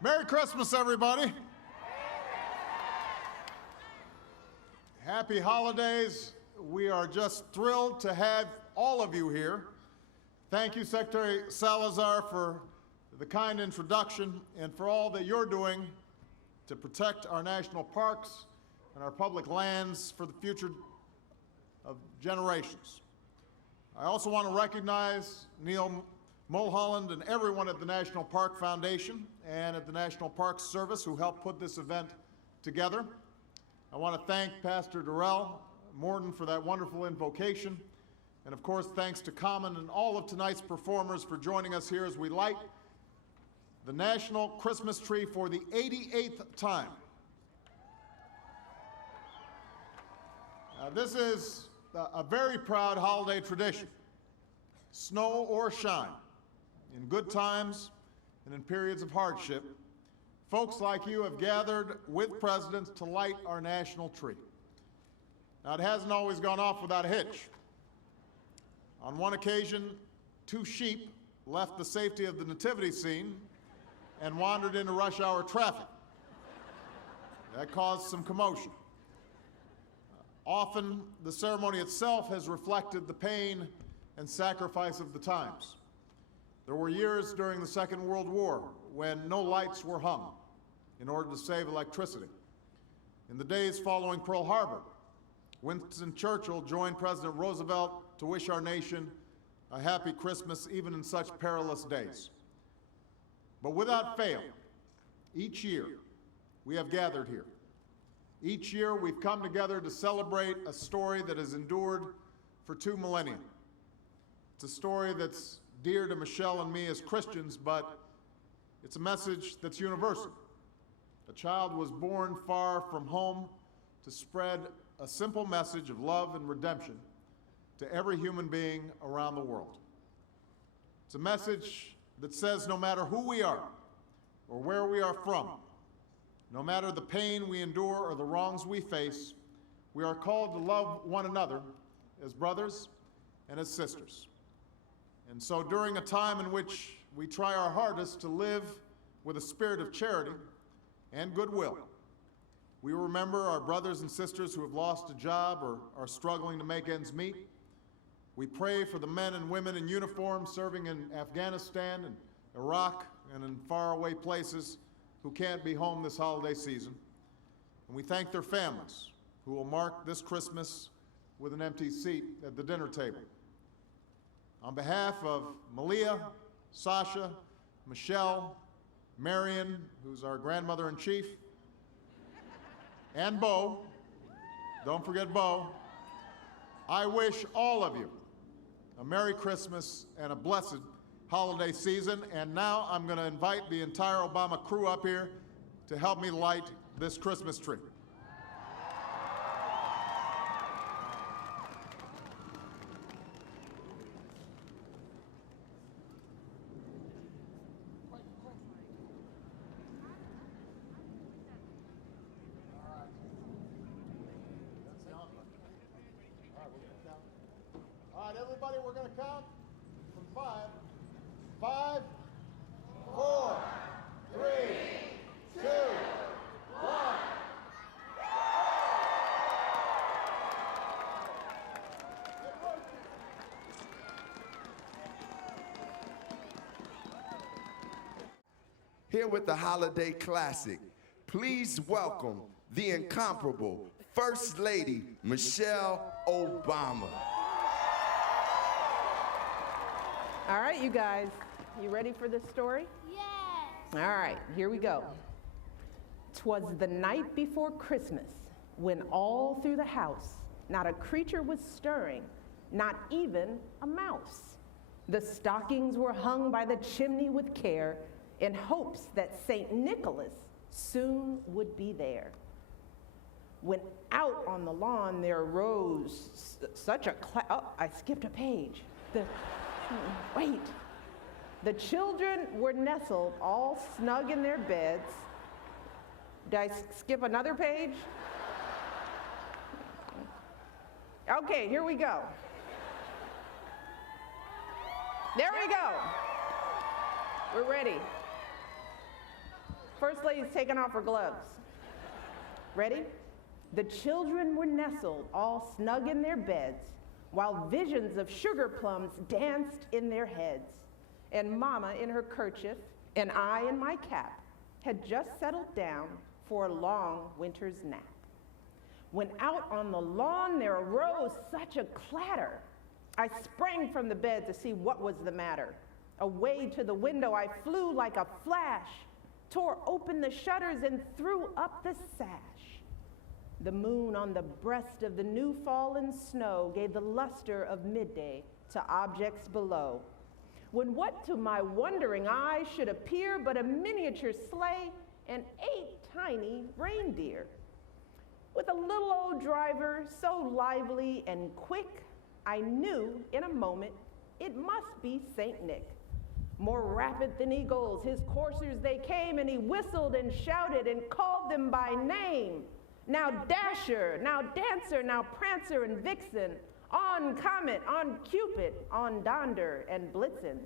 Merry Christmas, everybody. Happy holidays. We are just thrilled to have all of you here. Thank you, Secretary Salazar, for the kind introduction and for all that you're doing to protect our national parks and our public lands for the future of generations. I also want to recognize Neil Mulholland and everyone at the National Park Foundation and at the National Park Service who helped put this event together. I want to thank Pastor Darrell Morton for that wonderful invocation. And of course, thanks to Common and all of tonight's performers for joining us here as we light the National Christmas Tree for the 88th time. This is a very proud holiday tradition, snow or shine, in good times and in periods of hardship. Folks like you have gathered with presidents to light our national tree. Now, it hasn't always gone off without a hitch. On one occasion, 2 sheep left the safety of the nativity scene and wandered into rush hour traffic. That caused some commotion. Often, the ceremony itself has reflected the pain and sacrifice of the times. There were years during the Second World War when no lights were hung in order to save electricity. In the days following Pearl Harbor, Winston Churchill joined President Roosevelt to wish our nation a happy Christmas even in such perilous days. But without fail, each year we have gathered here. Each year we've come together to celebrate a story that has endured for 2 millennia. It's a story that's dear to Michelle and me as Christians, but it's a message that's universal. A child was born far from home to spread a simple message of love and redemption to every human being around the world. It's a message that says no matter who we are or where we are from, no matter the pain we endure or the wrongs we face, we are called to love one another as brothers and as sisters. And so during a time in which we try our hardest to live with a spirit of charity and goodwill, we remember our brothers and sisters who have lost a job or are struggling to make ends meet. We pray for the men and women in uniform serving in Afghanistan and Iraq and in faraway places who can't be home this holiday season. And we thank their families who will mark this Christmas with an empty seat at the dinner table. On behalf of Malia, Sasha, Michelle, Marion, who's our grandmother-in-chief, and Bo, don't forget Bo, I wish all of you a Merry Christmas and a blessed holiday season. And now I'm going to invite the entire Obama crew up here to help me light this Christmas tree. All right, everybody, we're going to count from 5. 5, 4, 3, 2, 1. Here with the holiday classic, please welcome the incomparable First Lady Michelle Obama. All right, you guys, you ready for this story? Yes. All right, here we go. 'Twas the night before Christmas, when all through the house not a creature was stirring, not even a mouse. The stockings were hung by the chimney with care, in hopes that St. Nicholas soon would be there. When out on the lawn there rose such a oh, I skipped a page. Wait. The children were nestled all snug in their beds. Did I skip another page? Okay, here we go. There we go. We're ready. First lady's taking off her gloves. Ready? The children were nestled all snug in their beds, while visions of sugar plums danced in their heads. And Mama in her kerchief, and I in my cap, had just settled down for a long winter's nap. When out on the lawn there arose such a clatter, I sprang from the bed to see what was the matter. Away to the window I flew like a flash, tore open the shutters and threw up the sash. The moon on the breast of the new fallen snow gave the luster of midday to objects below, when what to my wondering eyes should appear but a miniature sleigh and 8 tiny reindeer. With a little old driver so lively and quick, I knew in a moment it must be Saint Nick. More rapid than eagles, his coursers they came, and he whistled and shouted and called them by name. Now Dasher, now Dancer, now Prancer and Vixen, on Comet, on Cupid, on Donder and Blitzen.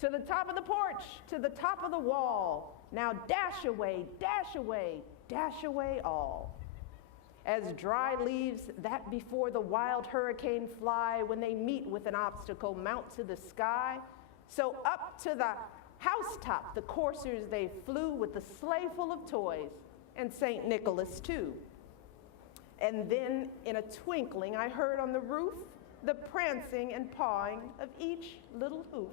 To the top of the porch, to the top of the wall, now dash away, dash away, dash away all. As dry leaves that before the wild hurricane fly when they meet with an obstacle mount to the sky, so up to the housetop the coursers they flew with the sleigh full of toys, and St. Nicholas too. And then in a twinkling I heard on the roof the prancing and pawing of each little hoof.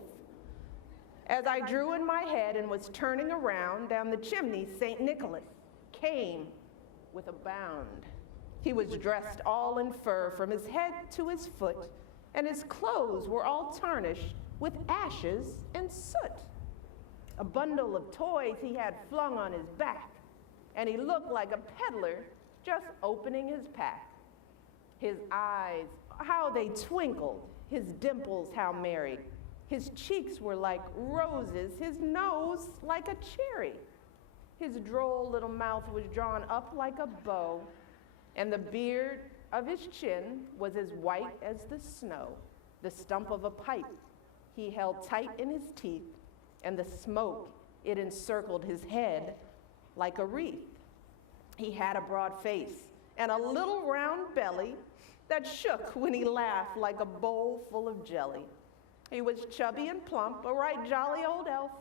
As I drew in my head and was turning around down the chimney, St. Nicholas came with a bound. He was dressed all in fur from his head to his foot, and his clothes were all tarnished with ashes and soot. A bundle of toys he had flung on his back, and he looked like a peddler just opening his pack. His eyes, how they twinkled, his dimples how merry. His cheeks were like roses, his nose like a cherry. His droll little mouth was drawn up like a bow, and the beard of his chin was as white as the snow. The stump of a pipe he held tight in his teeth, and the smoke, it encircled his head like a wreath. He had a broad face and a little round belly that shook when he laughed like a bowl full of jelly. He was chubby and plump, a right jolly old elf,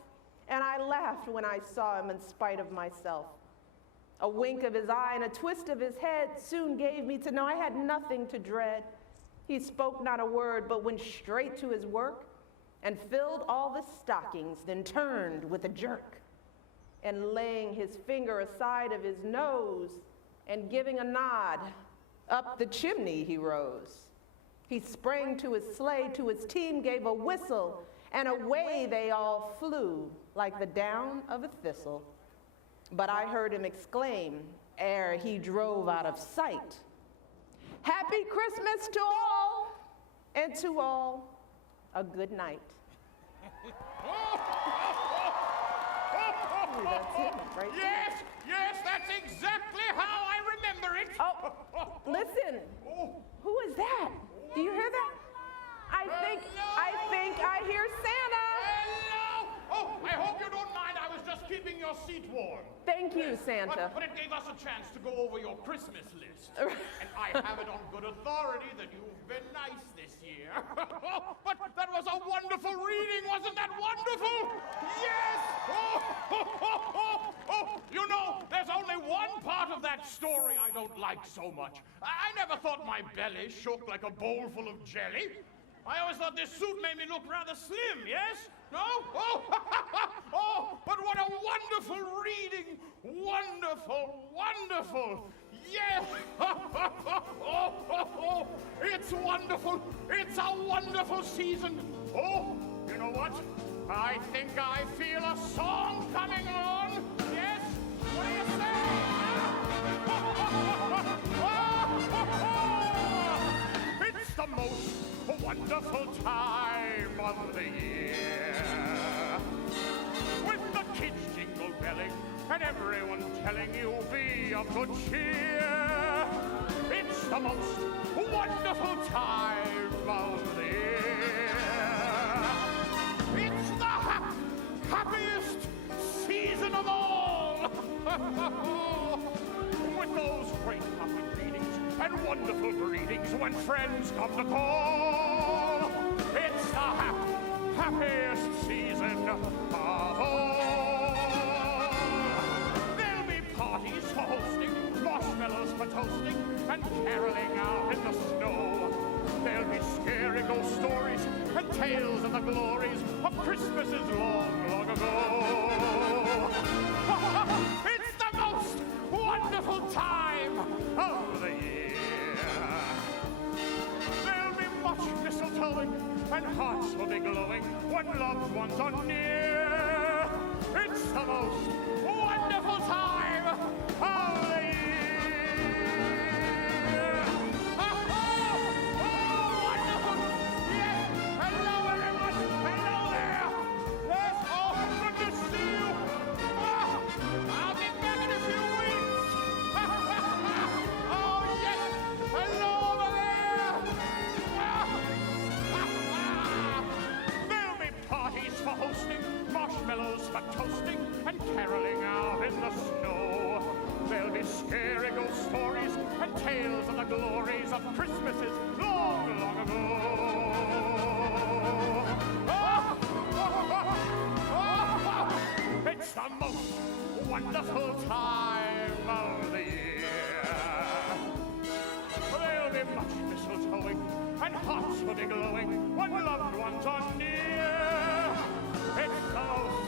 and I laughed when I saw him in spite of myself. A wink of his eye and a twist of his head soon gave me to know I had nothing to dread. He spoke not a word, but went straight to his work and filled all the stockings, then turned with a jerk, and laying his finger aside of his nose and giving a nod, up the chimney he rose. He sprang to his sleigh, to his team gave a whistle, and away they all flew like the down of a thistle. But I heard him exclaim, ere he drove out of sight, "Happy Christmas to all, and to all a good night." That's it, right there. Yes, yes, that's exactly how I remember it. Oh, listen. Who is that? Do you hear that? I think I hear Santa. Hello! Oh, I hope you don't mind. I was just keeping your seat warm. Thank you, Santa. But it gave us a chance to go over your Christmas list. And I have it on good authority that you've been nice this year. But that was a wonderful reading, wasn't that wonderful? Yes! You know, there's only one part of that story I don't like so much. I never thought my belly shook like a bowl full of jelly. I always thought this suit made me look rather slim, yes? No? Oh, but what a wonderful reading! Wonderful, wonderful! Yes! It's wonderful! It's a wonderful season! Oh, you know what? I think I feel a song coming on! Yes? What do you say? It's the most wonderful time of the year, with the kids jingle belling and everyone telling you be of good cheer. It's the most wonderful time of the year. It's the happiest season of all. With those great happy greetings and wonderful greetings when friends come to call. It's the happiest season of all. There'll be parties for hosting, marshmallows for toasting, and caroling out in the snow. There'll be scary ghost stories and tales of the glories of Christmases long, long ago. It's the most wonderful time of the year. There'll be much mistletoeing and hearts will be glowing when loved ones are near. It's the most wonderful time of the year. Wonderful! Yes! Hello, everyone! Hello there! Yes, oh, good to see you! I'll be back in a few weeks! Oh, yes! Hello over there! There'll be parties for hosting, marshmallows for toasting, and caroling out in the snow. There'll be scary ghost stories and tales of the glories of Christmases long, long ago. It's the most wonderful time of the year. There'll be much mistletoeing and hearts will be glowing when loved ones are near. It's the most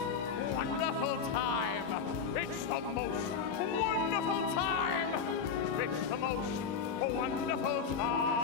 wonderful time. It's the most wonderful time. It's the most wonderful time.